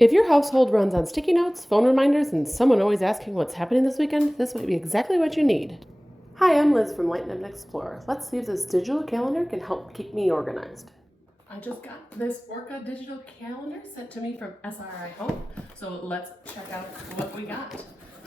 If your household runs on sticky notes, phone reminders, and someone always asking what's happening this weekend, this might be exactly what you need. Hi, I'm Liz from Lighten Up Explorer. Let's see if this digital calendar can help keep me organized. I just got this Orca digital calendar sent to me from SRI Home. So let's check out what we got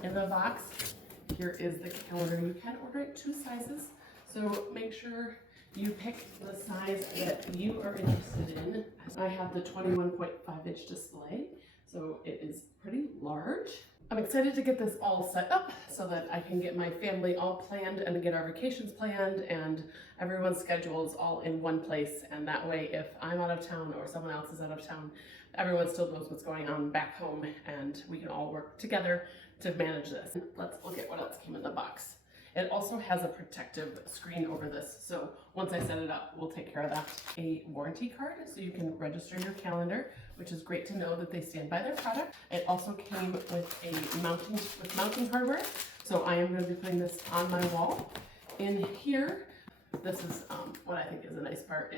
in the box. Here is the calendar. You can order it 2 sizes. So make sure you pick the size that you are interested in. I have the 21.5-inch display, so it is pretty large. I'm excited to get this all set up so that I can get my family all planned and get our vacations planned and everyone's schedules all in one place. And that way, if I'm out of town or someone else is out of town, everyone still knows what's going on back home and we can all work together to manage this. Let's look at what else came in the box. It also has a protective screen over this, so once I set it up, we'll take care of that. A warranty card, so you can register your calendar, which is great to know that they stand by their product. It also came with a mounting hardware, so I am going to be putting this on my wall. In here, this is what I think is a nice part.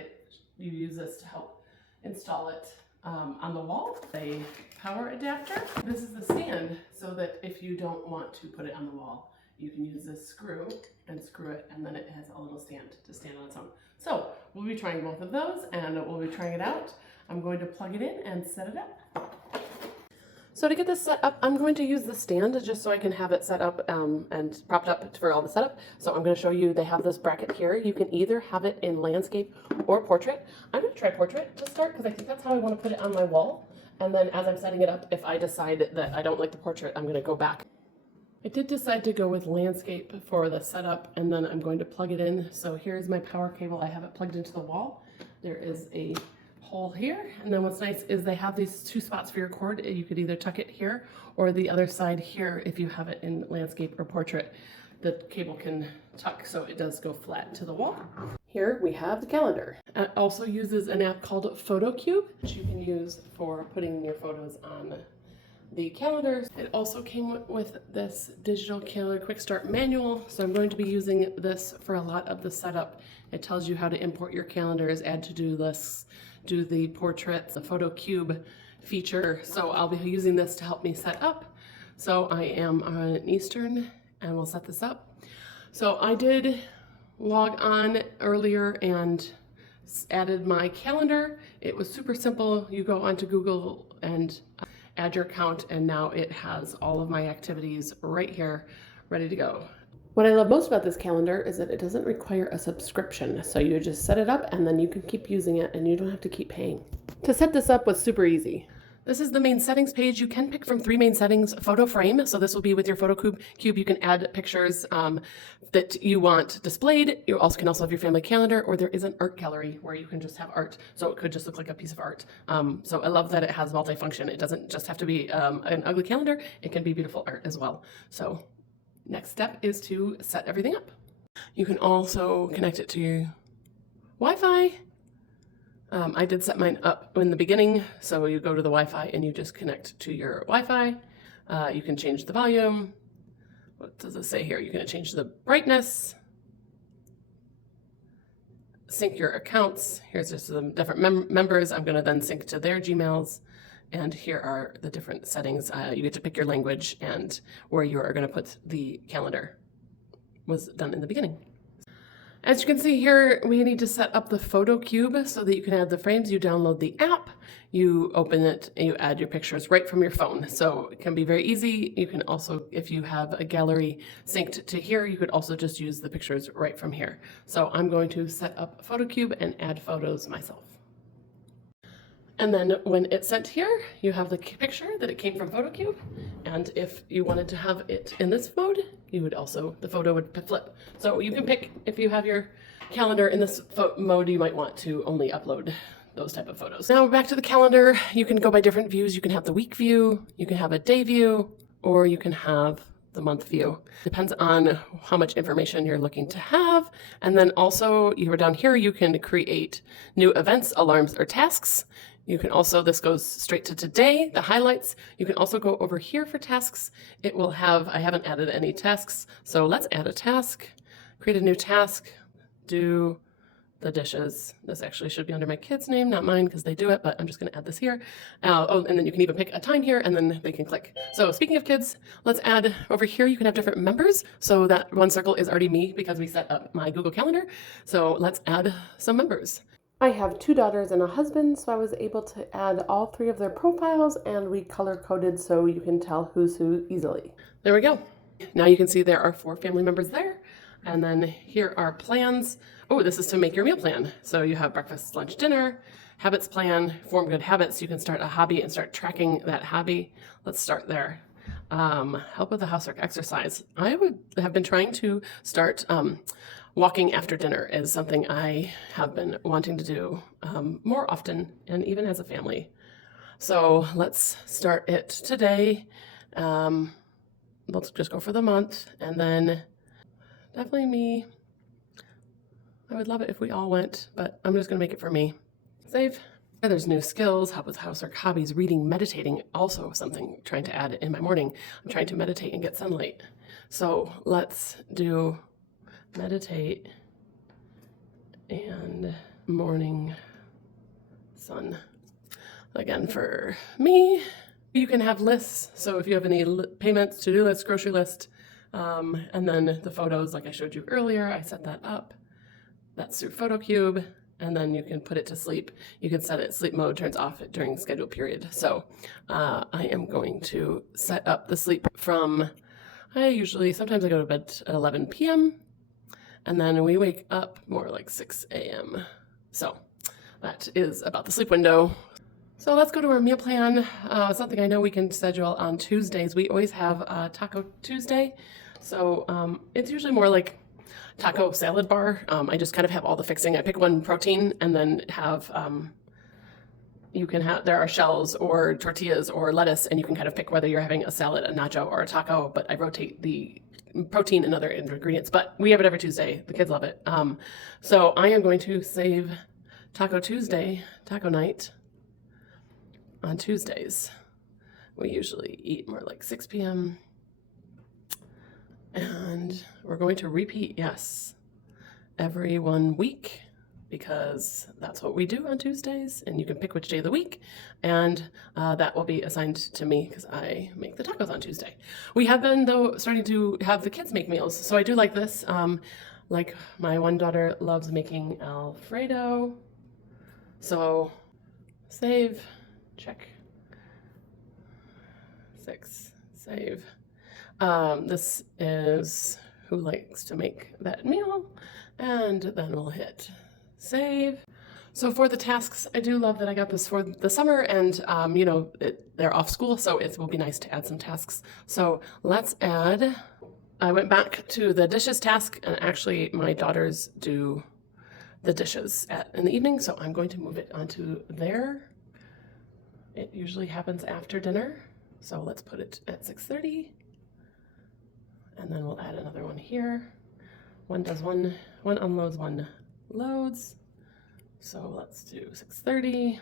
You use this to help install it on the wall. A power adapter. This is the stand, so that if you don't want to put it on the wall, you can use this screw and screw it, and then it has a little stand to stand on its own. So we'll be trying both of those and we'll be trying it out. I'm going to plug it in and set it up. So to get this set up, I'm going to use the stand just so I can have it set up and propped up for all the setup. So I'm going to show you, they have this bracket here. You can either have it in landscape or portrait. I'm going to try portrait to start because I think that's how I want to put it on my wall. And then as I'm setting it up, if I decide that I don't like the portrait, I'm going to go back. I did decide to go with landscape for the setup, and then I'm going to plug it in. So here's my power cable. I have it plugged into the wall. There is a hole here, and then what's nice is they have these 2 spots for your cord. You could either tuck it here or the other side here if you have it in landscape or portrait. The cable can tuck so it does go flat to the wall. Here we have the calendar. It also uses an app called FotoCube, which you can use for putting your photos on the calendars. It also came with this digital calendar quick start manual, so I'm going to be using this for a lot of the setup. It tells you how to import your calendars, add to-do lists, do the portraits, the FotoCube feature. So I'll be using this to help me set up. So I am on Eastern and we'll set this up. So I did log on earlier and added my calendar. It was super simple. You go onto Google and add your account, and now it has all of my activities right here, ready to go. What I love most about this calendar is that it doesn't require a subscription. So you just set it up and then you can keep using it and you don't have to keep paying. To set this up was super easy. This is the main settings page. You can pick from 3 main settings. Photo frame, so this will be with your FotoCube. You can add pictures that you want displayed. You also can have your family calendar, or there is an art gallery where you can just have art. So it could just look like a piece of art. So I love that it has multifunction. It doesn't just have to be an ugly calendar. It can be beautiful art as well. So next step is to set everything up. You can also connect it to your Wi-Fi. I did set mine up in the beginning, so you go to the Wi-Fi and you just connect to your Wi-Fi. You can change the volume. What does it say here? You can change the brightness, sync your accounts. Here's just the different members. I'm going to then sync to their Gmails, and here are the different settings. You get to pick your language and where you are going to put the calendar. Was done in the beginning. As you can see here, we need to set up the FotoCube so that you can add the frames. You download the app, you open it, and you add your pictures right from your phone. So it can be very easy. You can also, if you have a gallery synced to here, you could also just use the pictures right from here. So I'm going to set up FotoCube and add photos myself. And then when it's sent here, you have the picture that it came from FotoCube. And if you wanted to have it in this mode, you would also, the photo would flip. So you can pick, if you have your calendar in this mode, you might want to only upload those type of photos. Now back to the calendar, you can go by different views. You can have the week view, you can have a day view, or you can have the month view. Depends on how much information you're looking to have. And then also, you are down here, you can create new events, alarms, or tasks. You can also, this goes straight to today, the highlights. You can also go over here for tasks. It will have, I haven't added any tasks, so let's add a task, create a new task, do the dishes. This actually should be under my kids' name, not mine, because they do it, but I'm just going to add this here. Oh, and then you can even pick a time here, and then they can click. So speaking of kids, let's add over here, you can have different members. So that one circle is already me because we set up my Google Calendar. So let's add some members. I have 2 daughters and a husband, so I was able to add all 3 of their profiles, and we color-coded so you can tell who's who easily. There we go. Now you can see there are 4 family members there. And then here are plans. Oh, this is to make your meal plan. So you have breakfast, lunch, dinner, habits plan, form good habits. You can start a hobby and start tracking that hobby. Let's start there. Help with the housework, exercise. I have been trying to start walking after dinner is something I have been wanting to do more often, and even as a family. So let's start it today. Let's just go for the month, and then definitely me. I would love it if we all went, but I'm just going to make it for me. Save. There's new skills, help with housework, hobbies, reading, meditating, also something trying to add in my morning. I'm trying to meditate and get sunlight. So let's do meditate and morning sun. Again, for me, you can have lists. So if you have any payments, to-do list, grocery list, and then the photos, like I showed you earlier, I set that up. That's through FotoCube, and then you can put it to sleep. You can set it sleep mode, turns off during scheduled period. So I am going to set up the sleep from, sometimes I go to bed at 11 p.m., and then we wake up more like 6 a.m. So that is about the sleep window. So let's go to our meal plan. Something I know we can schedule on Tuesdays. We always have Taco Tuesday. So it's usually more like taco salad bar. I just kind of have all the fixing. I pick one protein and then have, there are shells or tortillas or lettuce, and you can kind of pick whether you're having a salad, a nacho, or a taco, but I rotate the protein and other ingredients. But we have it every Tuesday. The kids love it. So I am going to save Taco Tuesday, taco night, on Tuesdays. We usually eat more like 6 p.m. And we're going to repeat, yes, every 1 week, because that's what we do on Tuesdays, and you can pick which day of the week, and that will be assigned to me because I make the tacos on Tuesday. We have been, though, starting to have the kids make meals, so I do like this. Like my one daughter loves making Alfredo, so save, check, 6, save. This is who likes to make that meal, and then we'll hit save. So for the tasks, I do love that I got this for the summer, and they're off school, so it will be nice to add some tasks. So let's add, I went back to the dishes task, and actually my daughters do the dishes in the evening, so I'm going to move it onto there. It usually happens after dinner, so let's put it at 6:30. And then we'll add another one here. One does one unloads, one loads. So let's do 6:30.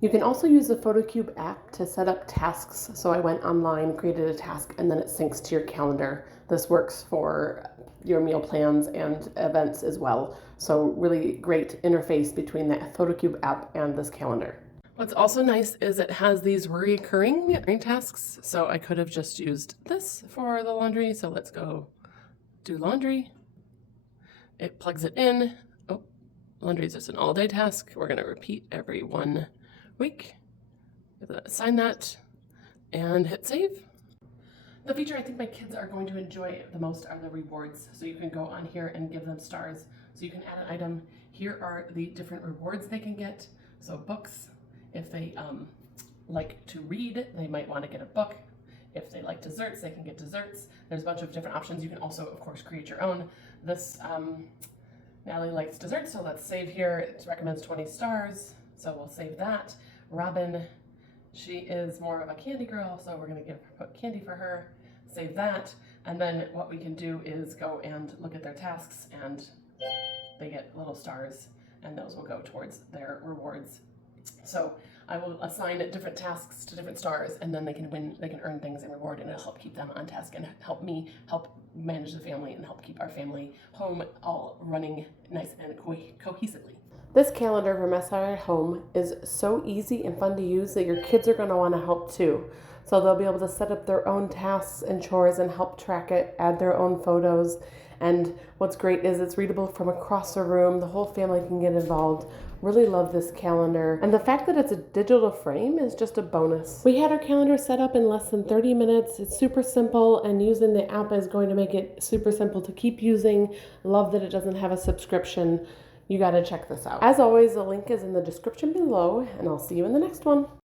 You can also use the FotoCube app to set up tasks. So I went online, created a task, and then it syncs to your calendar. This works for your meal plans and events as well. So really great interface between the FotoCube app and this calendar. What's also nice is it has these recurring tasks. So I could have just used this for the laundry. So let's go do laundry. It plugs it in. Oh, laundry is just an all-day task. We're going to repeat every 1 week. Assign that and hit save. The feature I think my kids are going to enjoy the most are the rewards. So you can go on here and give them stars. So you can add an item. Here are the different rewards they can get. So books. If they like to read, they might want to get a book. If they like desserts, they can get desserts. There's a bunch of different options. You can also, of course, create your own. This, Natalie likes desserts, so let's save here. It recommends 20 stars, so we'll save that. Robin, she is more of a candy girl, so we're going to put candy for her. Save that. And then what we can do is go and look at their tasks, and they get little stars, and those will go towards their rewards. So I will assign different tasks to different stars, and then they can earn things and reward, and it'll help keep them on task and help me help manage the family and help keep our family home all running nice and cohesively. This calendar from SR at Home is so easy and fun to use that your kids are going to want to help too. So they'll be able to set up their own tasks and chores and help track it, add their own photos. And what's great is it's readable from across the room. The whole family can get involved. Really love this calendar. And the fact that it's a digital frame is just a bonus. We had our calendar set up in less than 30 minutes. It's super simple, and using the app is going to make it super simple to keep using. Love that it doesn't have a subscription. You got to check this out. As always, the link is in the description below, and I'll see you in the next one.